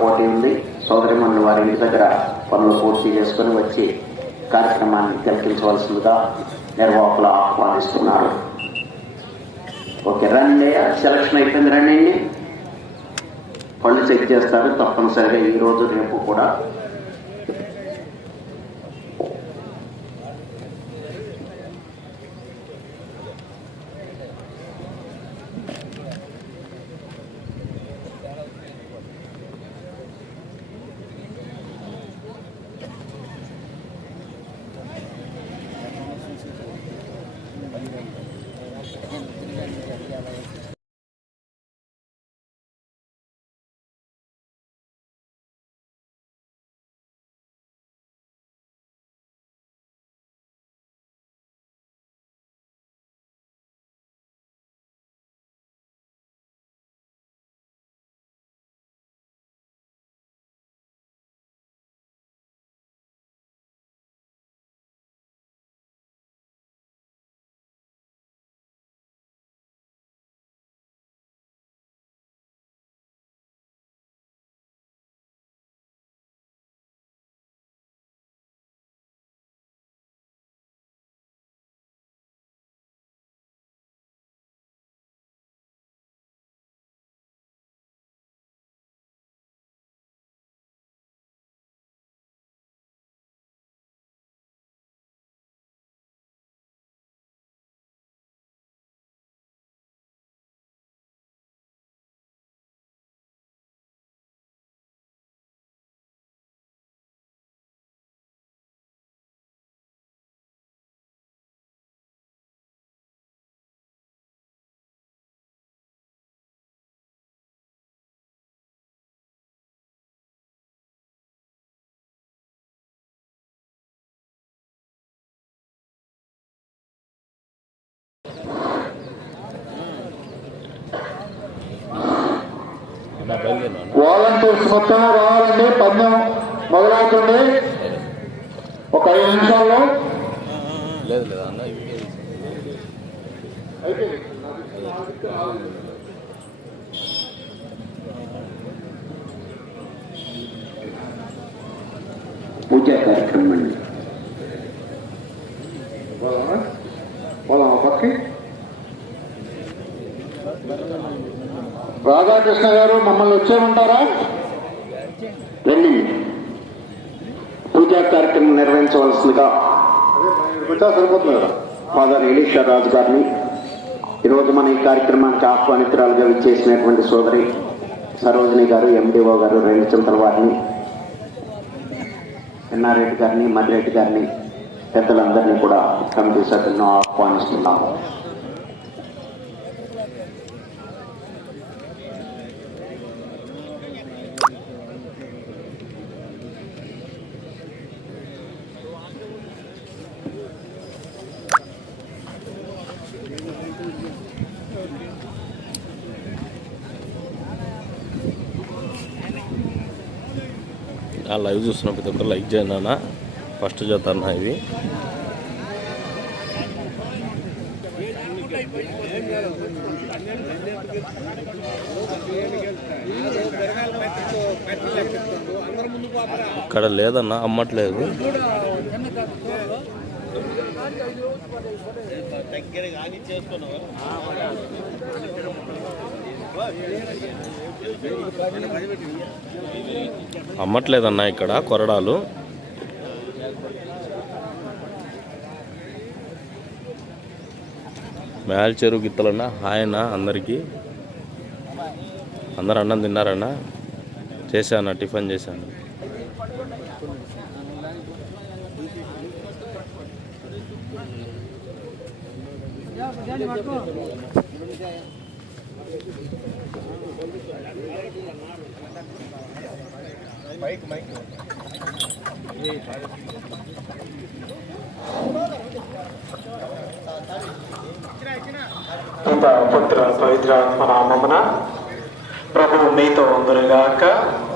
పోటీ ఉంది సోదరిమణులు వారి ఇంటి దగ్గర పనులు పూర్తి చేసుకొని వచ్చి కార్యక్రమాన్ని తిలకించవలసిందిగా నిర్వాహకులు ఆహ్వానిస్తున్నారు. ఓకే రండి సెలక్షన్ అయిపోయింది. రండి. పళ్ళు చెక్ చేస్తారు తప్పనిసరిగా ఈ రోజు రేపు కూడా. వాలంటీర్స్ మొత్తం రావాలండి పందెం మొదలవుతుంది. ఒక ఐదు నిమిషాల్లో. లేదు లేదు అన్న పూజా కార్యక్రమం అండి. పోదామా? పోదామా పక్కకి? రాధాకృష్ణ గారు మమ్మల్ని వచ్చేయమంటారా? రండి పూజా కార్యక్రమం నిర్వహించవలసిందిగా ఫాదర్ ఎలీషా రాజు గారిని ఈరోజు మన ఈ కార్యక్రమానికి ఆహ్వానితురాలుగా విచ్చేసినటువంటి సోదరి సరోజిని గారు ఎండిఓ గారు రేణుచంద్ర వారిని ఎన్నారెడ్డి గారిని మర్రెడ్డి గారిని పెద్దలందరినీ కూడా కమిటీ సభ్యులను ఆహ్వానిస్తున్నాము. లైవ్ చూస్తున్న ప్రతి ఒక్కరు లైక్ చేయండి అన్న. ఫస్ట్ జత అన్న ఇది. ఇక్కడ లేదన్న అమ్మట్లేదు. దగ్గర కానీ చేసుకున్నావు? అమ్మట్లేదన్నా ఇక్కడ కొరడాలు. మేల్ చెరువు గిత్తలన్న హాయ్ అన్న అందరికీ. అందరు అన్నం తిన్నారన్న? చేశాను టిఫిన్ చేశాను? పిత పుత్ర పవిత్రాత్మ నామమున ప్రభు మీతో ఉందరుగాక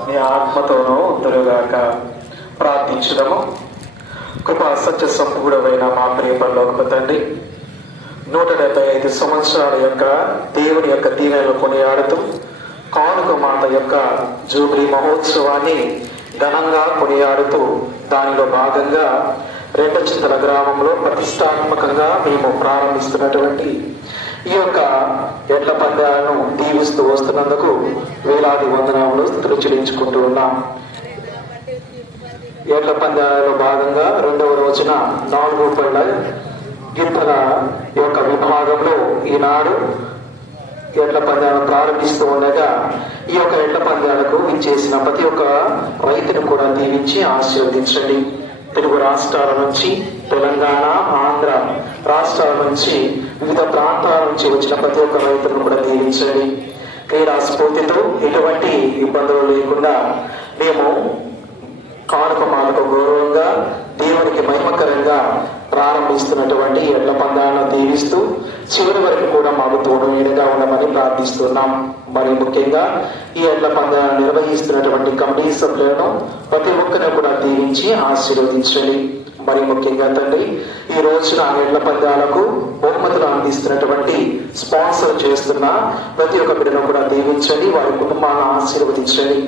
మీ ఆత్మతోనూ ఉందరుగాక ప్రార్థించడము కృపా సత్య సంపూడమైన మా ప్రియ పరలోకపు తండ్రి నూట డెబ్బై ఐదు సంవత్సరాల యొక్క దేవుని యొక్క దీవెనలు కొనియాడుతూ కానుక మాత యొక్క జూబ్లీ మహోత్సవాన్ని ఘనంగా కొనియాడుతూ దానిలో భాగంగా రెండచింతల గ్రామంలో ప్రతిష్టాత్మకంగా మేము ప్రారంభిస్తున్నటువంటి ఈ యొక్క ఎడ్ల పందాలను దీవిస్తూ వస్తున్నందుకు వేలాది వందనాలు స్థుతులు చెల్లించుకుంటూ ఉన్నాం. ఎడ్ల పందాలలో భాగంగా రెండవ రోజున నాలుగు పళ్ళ కీర్తన యొక్క విభాగంలో ఈనాడు ఎడ్ల పందాలను ప్రారంభిస్తూ ఉండగా ఈ యొక్క ఎడ్ల పందాలకు ఇచ్చేసిన ప్రతి ఒక్క రైతును కూడా దీవించి ఆశీర్వదించండి. తెలుగు రాష్ట్రాల నుంచి తెలంగాణ ఆంధ్ర రాష్ట్రాల నుంచి వివిధ ప్రాంతాల నుంచి వచ్చిన ప్రతి ఒక్క రైతులను కూడా దీవించండి. క్రీడా స్ఫూర్తితో ఎటువంటి ఇబ్బందులు లేకుండా మేము కానుక మాలకు గౌరవంగా దేవునికి మహిమకరంగా ప్రారంభిస్తున్నటువంటి ఎడ్ల పందాలను దీవిస్తూ చివరి వరకు కూడా మాకు తోడు నీడగా ఉండమని ప్రార్థిస్తున్నాం. మరి ముఖ్యంగా ఈ ఎడ్ల పందాలను నిర్వహిస్తున్నటువంటి కమిటీ సభ్యులను ప్రతి ఒక్కరిని కూడా దీవించి ఆశీర్వదించండి. మరి ముఖ్యంగా తండ్రి ఈ రోజున ఎడ్ల పందాలకు బహుమతులు అందిస్తున్నటువంటి స్పాన్సర్ చేస్తున్న ప్రతి ఒక్క బిడ్డను కూడా దీవించండి. వారి కుటుంబాలను ఆశీర్వదించండి.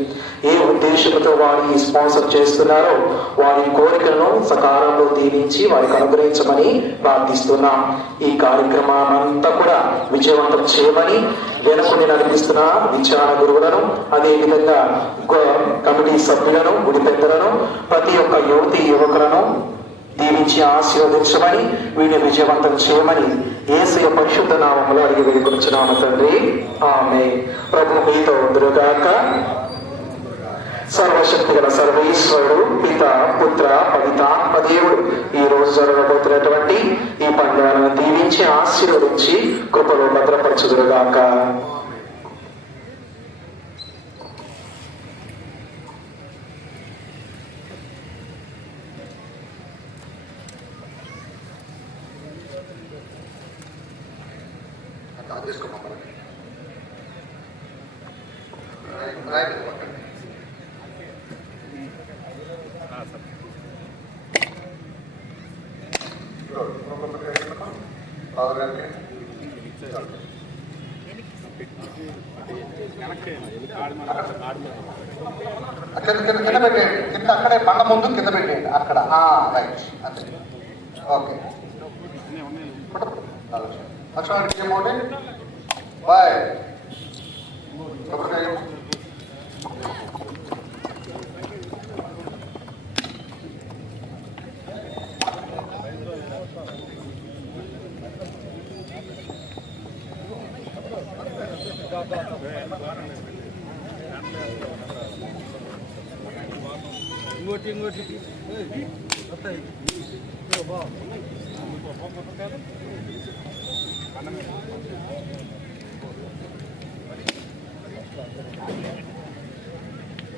ఏ ఉద్దేశంతో వారిని స్పాన్సర్ చేస్తున్నారో వారి కోరికలను సకాలంలో దీవించి వారికి అనుగ్రహించమని ప్రార్థిస్తున్నాం. ఈ కార్యక్రమాన్నంతా కూడా విజయవంతం చేయమని వెనుకొని నడిపిస్తున్న విచారణ గురువులను అదేవిధంగా కమిటీ సభ్యులను గుడి పెద్దలను ప్రతి ఒక్క యువతి యువకులను దీవించి ఆశీర్వదించమని వీడిని విజయవంతం చేయమని ఏసయ పరిశుద్ధ నామంలో అడిగి వేడుకొచ్చున్నాము తండ్రి. ఆమె ప్రభు మీతో ఉందరుగాక సర్వశక్తి గల సర్వేశ్వరుడు పిత పుత్ర పవితాత్మ దేవుడు ఈ రోజు జరగబోతున్నటువంటి ఈ పండుగలను దీవించి ఆశీర్వదించి కృపలో భద్రపరచుదురుగాక. కింద కింద కింద పెట్టేయండి. కింద అక్కడే బండ ముందు కింద పెట్టేయండి. అక్కడ. రైట్ అంతే ఓకే. లక్ష్మణ్ ఏమోటి బాయ్. కొబ్బరికాయ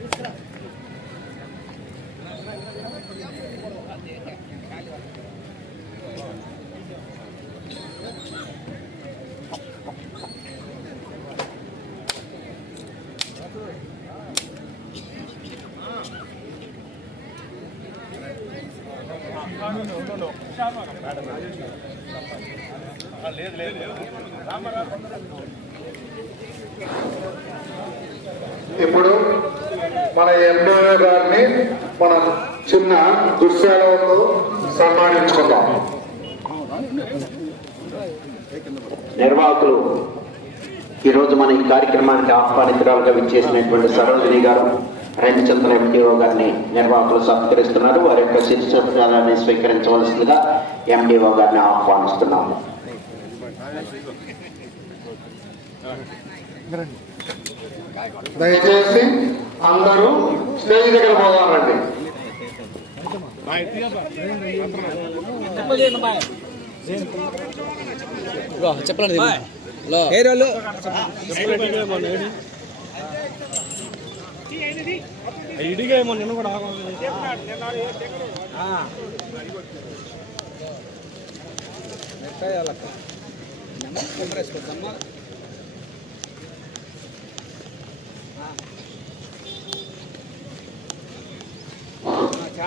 ఇప్పుడు చిన్న దుశ్శాలతో సన్మానించుకుందాం. నిర్వాహకులు ఈరోజు మన ఈ కార్యక్రమానికి ఆహ్వానితురాలుగా విచ్చేసినటువంటి సరోజిని గారు రెండు ఎండిఓ గారిని నిర్వాహకులు సత్కరిస్తున్నారు. వారి యొక్క శిక్షణాన్ని స్వీకరించవలసిందిగా ఎండిఓ గారిని ఆహ్వానిస్తున్నాము. దయచేసి అందరూ స్టేజ్ పోదామండి చెప్పండి. హలో. ఇడిగా ఏమో నిన్న కూడా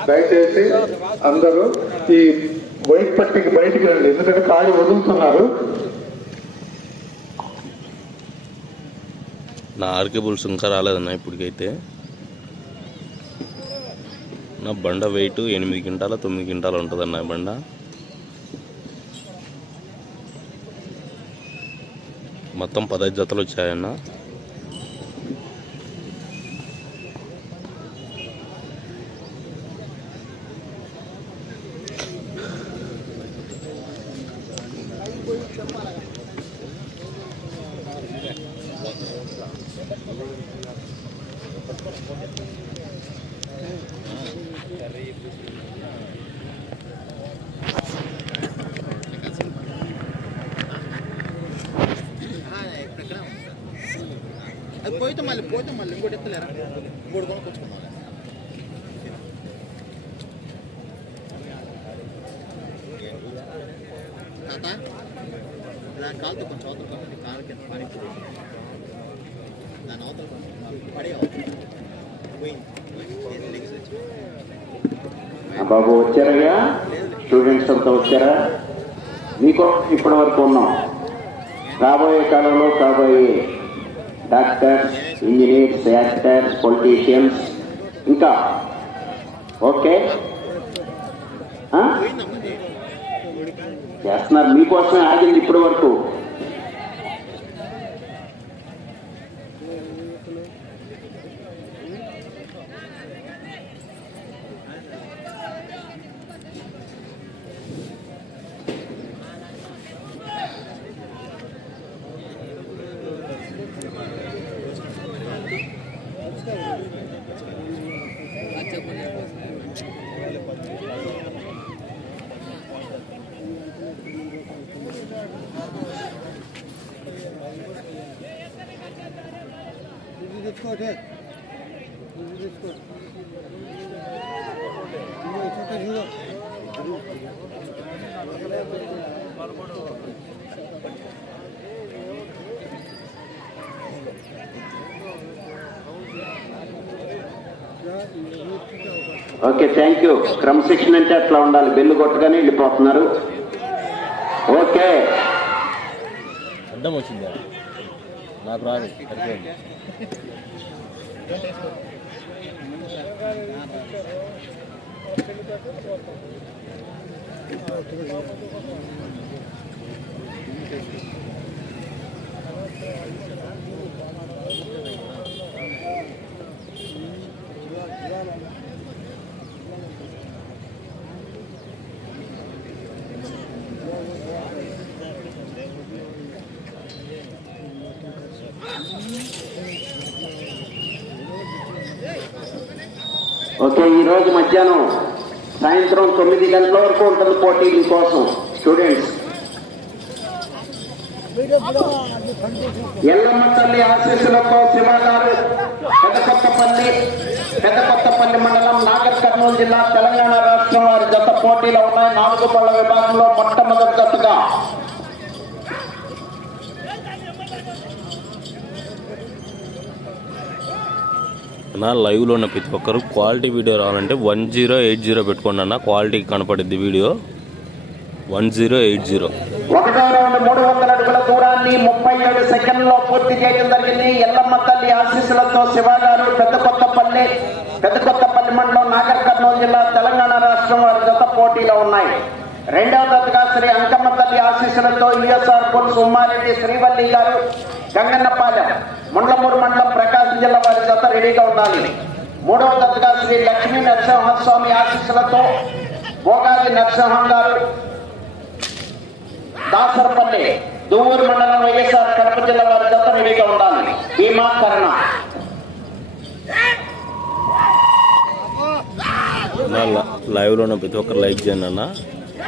దయచేసి అందరూ ఈ వైట్ పట్టికి బయటికి రండి ఎందుకంటే కాళ్ళు వదులుతున్నారు. నా ఆర్కే బుల్స్ ఇంకా రాలేదన్న ఇప్పటికైతే. నా బండ వెయిట్ ఎనిమిది క్వింటాల తొమ్మిది క్వింటాల ఉంటుందన్న బండ? మొత్తం పదహైదు జతలు వచ్చాయన్న. తాత. ఇలా కాలుతో కొంచెం అవతల పక్కన కాలు కింద పని దాని అవతల పడే పోయింది బాబు వచ్చారయ్యా? స్టూడెంట్స్ అంతా వచ్చారా? మీకు ఇప్పటి వరకు ఉన్నాం. రాబోయే కాలంలో కాబోయే డాక్టర్స్ ఇంజనీర్స్ యాక్టర్స్ పొలిటీషియన్స్ ఇంకా. ఓకే? చేస్తున్నారు. మీకోసమే ఆగింది ఇప్పటి వరకు. ఓకే. థ్యాంక్ యూ క్రమశిక్షణ అంటే అట్లా ఉండాలి. బెల్లు కొట్టగానే వెళ్ళిపోతున్నారు. ఓకే. అడ్డం వచ్చిందా? నాకు రాదు సరిపోయింది ఓకే ఈ రోజు మధ్యాహ్నం సాయంత్రం తొమ్మిది గంటల వరకు ఉంటుంది పోటీ కోసం. స్టూడెంట్స్ ఎల్లమ్మ తల్లి ఆశీస్సులతో శివగారు పెద్దకొత్తపల్లి పెద్దకొత్తపల్లి మండలం నాగర్ కర్నూలు జిల్లా తెలంగాణ రాష్ట్రం వారి గత పోటీలో ఉన్నాయి. నాలుగు పళ్ళ విభాగంలో మొట్టమొదటి గతగా నా లైవ్లో ఉన్న ప్రతి ఒక్కరు క్వాలిటీ వీడియో రావాలంటే వన్ జీరో ఎయిట్ జీరో పెట్టుకోండి అన్న. Quality కనపడిద్ది video. One zero eight zero. ఒకటో రౌండ్ మూడు వందల అడుగుల దూరాన్ని ముప్పై ఏడు సెకండ్లో పూర్తి చేయడం జరిగింది. ఎల్లమ్మ తల్లి ఆశీస్సులతో శివ గారు పెద్ద కొత్తపల్లి పెద్ద కొత్తపల్లి మండలం నాగర్ కర్నూలు జిల్లా తెలంగాణ రాష్ట్రం వారి జత పోటీలో ఉన్నాయి. రెండవ జతగా శ్రీ అంకమ్మ తల్లి ఆశీస్సులతో యుఎస్ఆర్ పుల్స్ ఉమ్మారెడ్డి శ్రీవల్లి గారు గంగన్నపాలెం ముండ్లమూరు మండలం ప్రకాశం జిల్లా వారి జత రెడీగా ఉండాలి. మూడవ జతగా శ్రీ లక్ష్మీ నరసింహస్వామి ఆశీస్సులతో భోగాది నరసింహం గారు దాసరపల్లి దువ్వూరు మండలం వైఎస్ఆర్ కడప జిల్లా వారి జత రెడీగా ఉండాలి. భీమా కరుణ. నా ల- ప్రతి ఒక్కరు లైక్ చేయండి అన్న.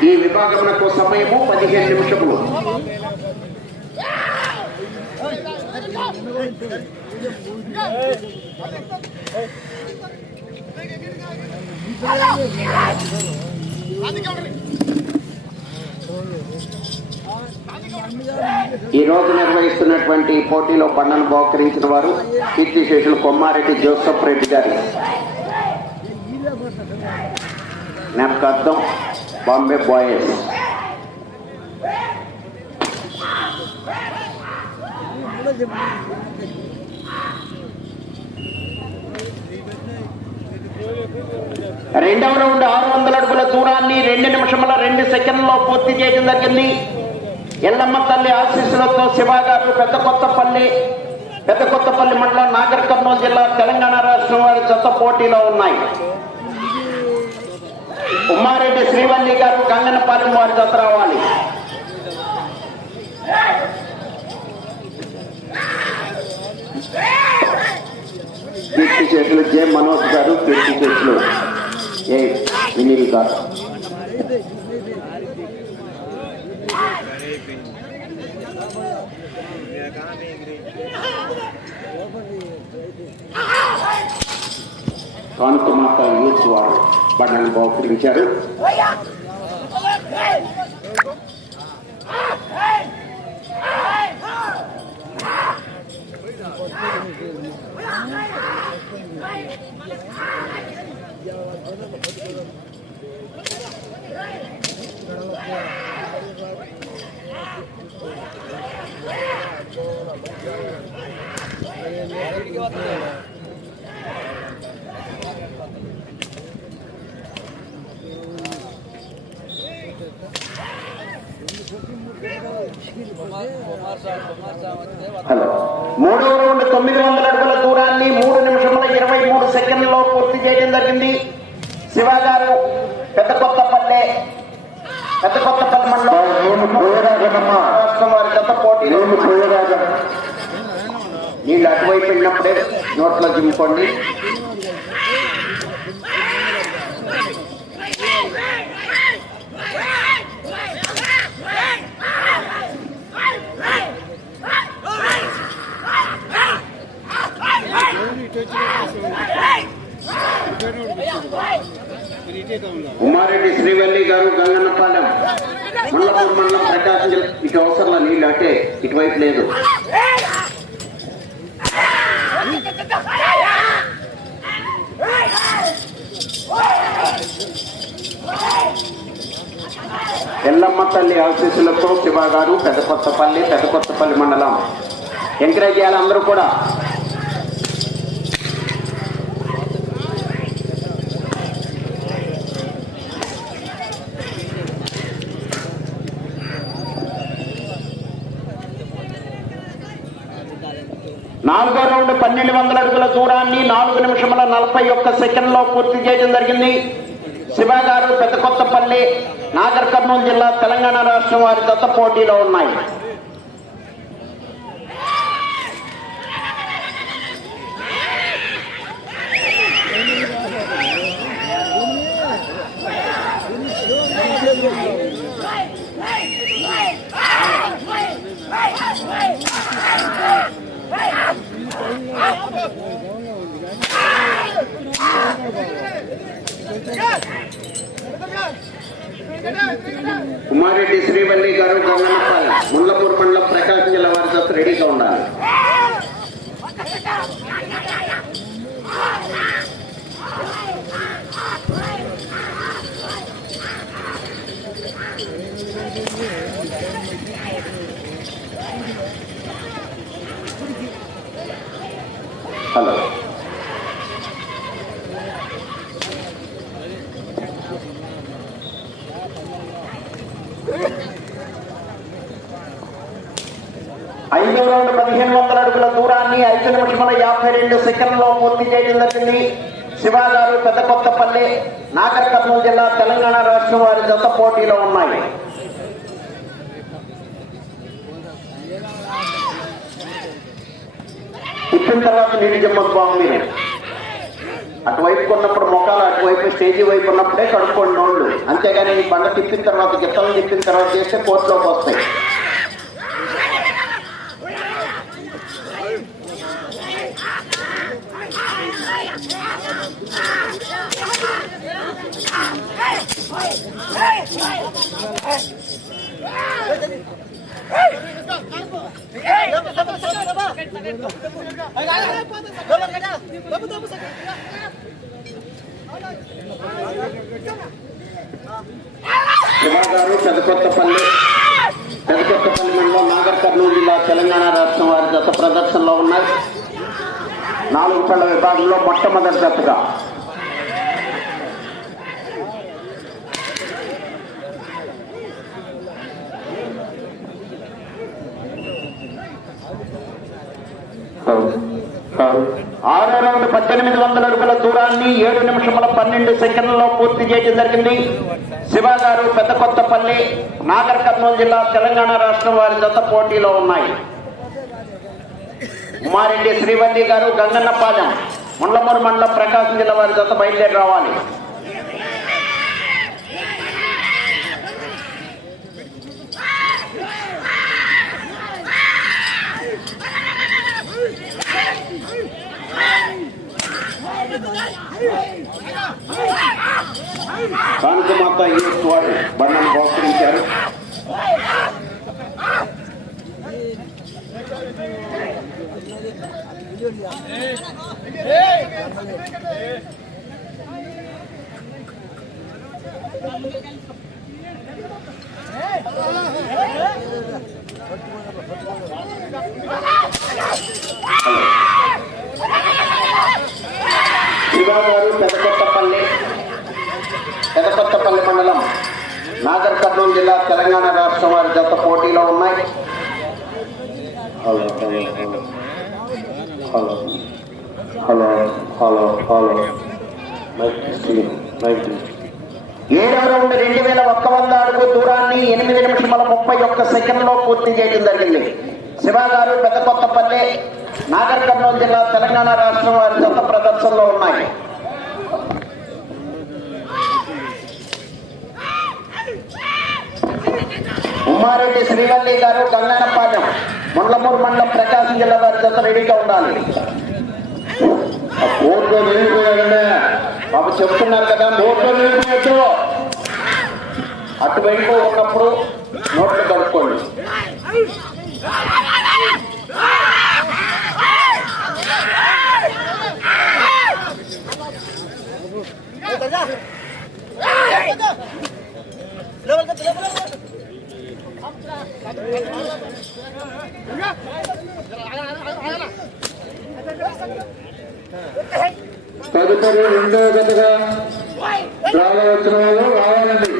ఈ విభాగమునకు సమయము పదిహేను నిమిషములు. ఈ రోజు నిర్వహిస్తున్నటువంటి పోటీలో బండను బహుకరించిన వారు కీర్తిశేషులు కొమ్మారెడ్డి జోసఫ్ రెడ్డి గారి. జ్ఞాపకార్థం బాంబే బాయ్స్. రెండవ రౌండ్ ఆరు వందల అడుగుల దూరాన్ని రెండు నిమిషముల రెండు సెకండ్లో పూర్తి చేయడం జరిగింది. ఎల్లమ్మ తల్లి ఆశీస్సులతో శివాగారు పెద్ద కొత్తపల్లి పెద్ద కొత్తపల్లి మండలం నాగర్ కర్నూలు జిల్లా తెలంగాణ రాష్ట్రం వారి చెత్త పోటీలో ఉన్నాయి. ఉమ్మారెడ్డి శ్రీవల్లి గారు కంగనపాలెం వారి చెత్త రావాలి. కీర్తి చేతులు జే మనోజ్ గారు కీర్తి చేతులు ఏ వినీల్ గారు. కానుక కానుకమాత యూత్ వారు బండను బహుకరించారు హలో. మూడవ రౌండ్ తొమ్మిది వందల అడుగుల దూరాన్ని మూడు నిమిషముల ఇరవై మూడు సెకండ్లలో పూర్తి చేయడం జరిగింది. శివ గారు పెద్ద కొత్తపల్లె పెద్ద కొత్తపల్లి మండలం వారి గత పోటీలో నీళ్ళు అటువైపు వెళ్ళినప్పుడే నోట్లో దింపుకోండి ఉమారెడ్డి శ్రీవల్లి గారు గంగన్నపాలెం. మండలపూర్ మండలం ప్రకాశం ఇటు అవసరంలో నీళ్ళు అంటే ఇటువైపు లేదు. ఎల్లమ్మ తల్లి ఆశీస్సులతో శివ గారు పెద్ద కొత్తపల్లి పెద్ద కొత్తపల్లి మండలం. ఎంకరేజ్ చేయాలి అందరూ కూడా నాలుగో రౌండ్ పన్నెండు వందల అడుగుల దూరాన్ని నాలుగు నిమిషముల నలభై ఒక్క సెకండ్లో పూర్తి చేయడం జరిగింది. శివ గారు పెద్ద కొత్తపల్లి నాగర్ కర్నూలు జిల్లా తెలంగాణ రాష్ట్రం వారి దత్త పోటీలో ఉన్నాయి కుమారెడ్డి శ్రీవల్లి గారు గంగన్నపాలెం ముళ్ళపూర్ మండలం ప్రకాశం జిల్లా వారి దత్త రెడీగా ఉండాలి హలో ఐదో నుండి పదిహేను వందల అడుగుల దూరాన్ని ఐదు నిమిషముల యాభై రెండు సెకండ్లో పూర్తి చేయడం జరిగింది. శివాగారు పెద్ద కొత్తపల్లి నాగర్ కర్నూలు జిల్లా తెలంగాణ రాష్ట్రం వారి జత పోటీలో ఉన్నాయి. ఇచ్చిన తర్వాత నీటి జమ్మస్వామి అటువైపు కొన్నప్పుడు మొక్కలు అటువైపు స్టేజీ వైపు ఉన్నప్పుడే కడుక్కోండి నోళ్ళు. అంతేగాని బండ తిప్పిన తర్వాత గిత్తలు తిప్పిన తర్వాత చేస్తే కోర్టులోకి వస్తాయి. గారు పెదకొత్తపల్లి పెదకొత్తపల్లి మండలం నాగర్ కర్నూలు జిల్లా తెలంగాణ రాష్ట్రం వారి జత ప్రదర్శనలో ఉన్నాయి. నాలుగు పళ్ళ విభాగంలో మొట్టమొదటి జతగా ఆరో రౌండ్ పద్దెనిమిది వందల అడుగుల దూరాన్ని ఏడు నిమిషముల పన్నెండు సెకండ్లలో పూర్తి చేయడం జరిగింది. శివ గారు పెద్ద కొత్తపల్లి నాగర్ కర్నూలు జిల్లా తెలంగాణ రాష్ట్రం వారి జత పోటీలో ఉన్నాయి. ఉమారెడ్డి శ్రీవల్లి గారు గంగన్నపాలెం ముండ్లమూరు మండలం ప్రకాశం జిల్లా వారి జత బయలుదేరి రావాలి. కానుకమాత యూత్ వారు బండను బహుకరించారు శివ గారు పెదకొత్తపల్లి పెదకొత్తపల్లి మండలం నాగర్ కర్నూలు జిల్లా తెలంగాణ రాష్ట్రం వారి జత పోటీలో ఉన్నాయి. Hello hello hello. Hello hello hello ఏడవ రౌండ్ రెండు వేల ఒక్క వంద అడుగు దూరాన్ని ఎనిమిది నిమిషముల ముప్పై ఒక్క సెకండ్లో పూర్తి చేయడం జరిగింది. శివ గారు పెద్ద కొత్తపల్లి నాగర్ కర్నూలు జిల్లా తెలంగాణ రాష్ట్రం వారి జత ప్రదర్శనలో ఉన్నాయి. ఉమ్మారెడ్డి శ్రీవల్లి గారు గంగనపాలెం మండలమూరు మండలం ప్రకాశం జిల్లా వారి జత రెడీగా ఉండాలి. ఓట్లో నిలిపోయాడండి బాబు చెప్తున్నారు కదా బోర్డులో ఓట్లో అటు అటువైపు ఉన్నప్పుడు నోట్లు కలుపుకోండి. తదుపరి రెండో జతగా రావాల్సిన వాళ్ళు రావాలండి.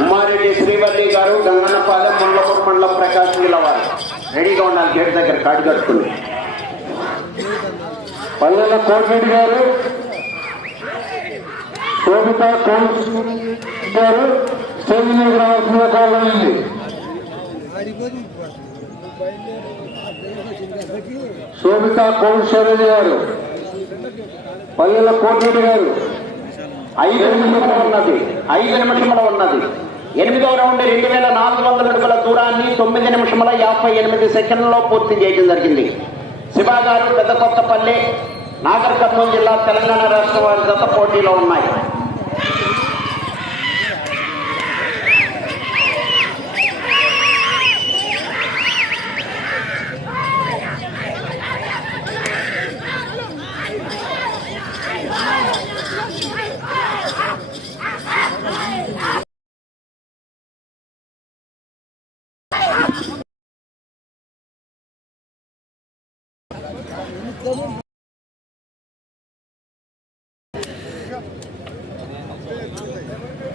ఉమ్మారెడ్డి శ్రీవల్లి గారు గంగన్నపాలెం ముండ్లమూరు మండలం ప్రకాశం జిల్లా వారు. రెడీగా ఉండాలి గేట్ దగ్గర కాటి కట్టుకుని. పల్లెల కోటిరెడ్డి గారు శోభిత కోల్స్ గారు స్టేజ్ మీద రావాల్సిన కావాలండి శోభిత కోల్శ్వరెడ్డి గారు పల్లెల కోటిరెడ్డి గారు ఐదు నిమిషంలో ఉన్నది ఐదు నిమిషంలో ఉన్నది. ఎనిమిదవ రౌండ్ రెండు వేల నాలుగు వందల అడుగుల దూరాన్ని తొమ్మిది నిమిషముల యాభై ఎనిమిది సెకండ్లలో పూర్తి చేయడం జరిగింది. శివ గారు పెద్ద కొత్తపల్లి నాగర్ కర్నూలు జిల్లా తెలంగాణ రాష్ట్ర వారి జత పోటీలో ఉన్నాయి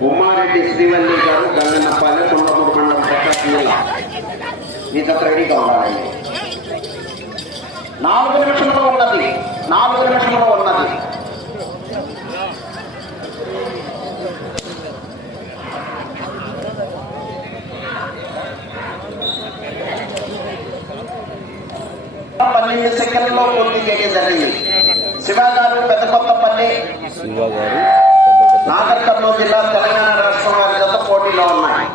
ఉమ్మారెడ్డి శ్రీవల్లి గారు గంగన్నపాలెం తుండమూరు మండలం ప్రకాశం జిల్లా మీ జత రెడీగా ఉండాలండి నాలుగు నిమిషంలో ఉన్నది నాలుగు నిమిషంలో ఉన్నది పన్నెండు సెకండ్లో పూర్తి చేయడం జరిగింది శివ గారు పెద్ద కొత్తపల్లి శివ గారు నాగర్ కర్నూలు జిల్లా తెలంగాణ రాష్ట్రం వారి జత పోటీలో ఉన్నాయి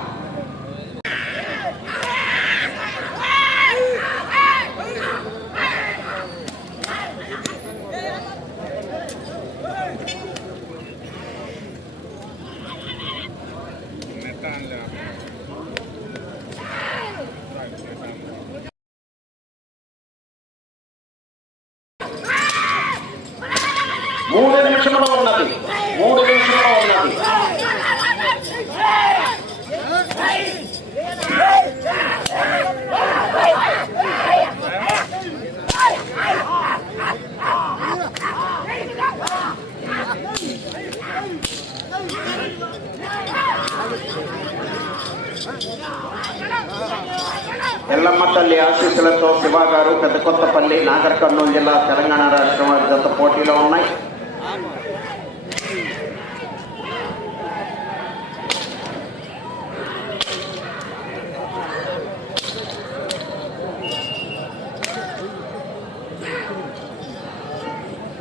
మూడు నిమిషంలో ఉన్నది మూడు నిమిషంలో ఉన్నది ఎల్లమ్మ తల్లి ఆశీస్సులతో శివ గారు పెద్ద కొత్తపల్లి నాగర్ కర్నూలు జిల్లా తెలంగాణ రాష్ట్రం వారి పోటీలో ఉన్నాయి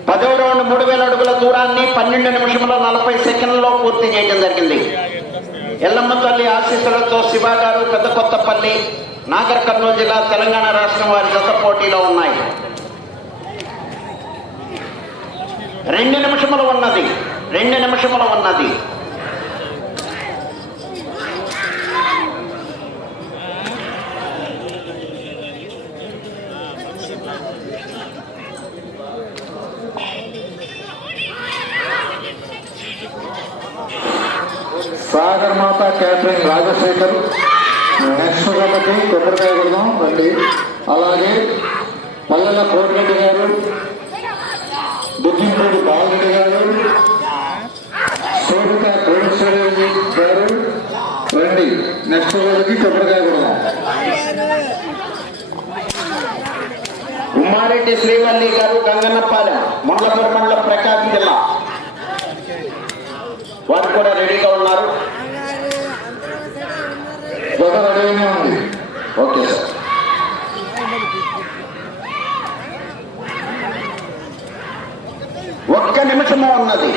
పదవ రౌండ్ మూడు వేల అడుగుల దూరాన్ని పన్నెండు నిమిషముల నలభై సెకండ్లలో పూర్తి చేయడం జరిగింది. ఎల్లమ్మ తల్లి ఆశీస్సులతో శివ గారు పెద్ద కొత్తపల్లి నాగర్ కర్నూలు జిల్లా తెలంగాణ రాష్ట్రం వారి జత పోటీలో ఉన్నాయి. రెండు నిమిషములు ఉన్నది. రెండు నిమిషములు ఉన్నది. సాగర్ మాత క్యాటరింగ్ రాజశేఖర్. నెక్స్ట్ కాబట్టి కొబ్బరికాయ కొడదాం రండి. అలాగే పల్లెల కోటిరెడ్డి గారు బుద్ధింపూడి బాలరెడ్డి గారు శోభిక కోటేశ్వరరెడ్డి గారు రండి. నెక్స్ట్ రోజుకి కొబ్బరికాయ కొడదాం. ఉమ్మారెడ్డి శ్రీవల్లి గారు గంగన్నపాలెం మండలపురం మండలం ప్రకాశం జిల్లా. వారు కూడా రెడీగా ఉన్నారు. Okay sir. ఒక్క నిమిషము ఉన్నది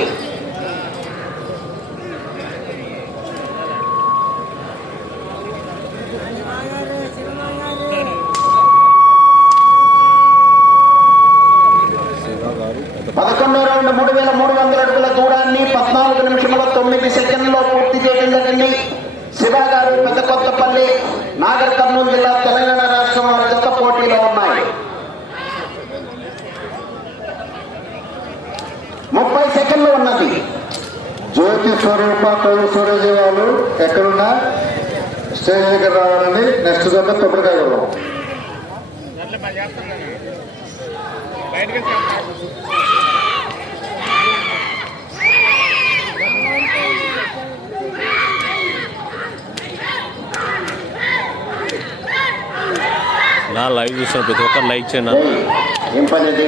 పదకొండో రౌండ్ మూడు వేల మూడు వందల అడుగుల దూరాన్ని పద్నాలుగు నిమిషముల తొమ్మిది సెకండ్లో పూర్తి చేయడం జరిగింది శివ గారు పెద్ద కొత్తపల్లి నాగర్ కర్నూలు జిల్లా తెలంగాణ రాష్ట్రం వారి జత పోటీలో ఉన్నాయి ముప్పై సెకండ్లు ఉన్నది జ్యోతి స్వరూప కోటేశ్వరరెడ్డి వాళ్ళు ఎక్కడున్నా? స్టేజ్ దగ్గర రావాలండి. నెక్స్ట్ కొబ్బరికాయ కొడదాం నా లైవ్ చూసిన ప్రతి ఒక్కరు లైక్ చేయండి ఏం పని అది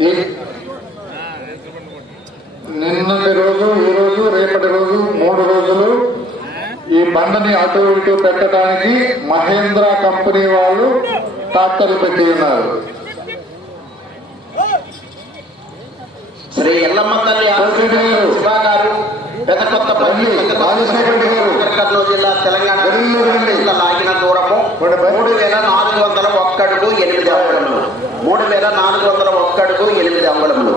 ఈ- నిన్నటి రోజు ఈ రోజు రేపటి రోజు మూడు రోజులు ఈ బండని అటు ఇటు పెట్టడానికి మహేంద్ర కంపెనీ వాళ్ళు ట్రాక్టర్లు పెట్టి ఉన్నారు. శ్రీ ఎల్లమ్మ తల్లి ఆశీస్సులతో శివ గారు. పెద్ద. కర్నూలు జిల్లా తెలంగాణ లాగిన దూరము. మూడు వేల నాలుగు వందల ఒక్కడుగు ఎనిమిది అంగుళములు. మూడు వేల నాలుగు వందల ఒక్కడుగు ఎనిమిది అంగుళములు.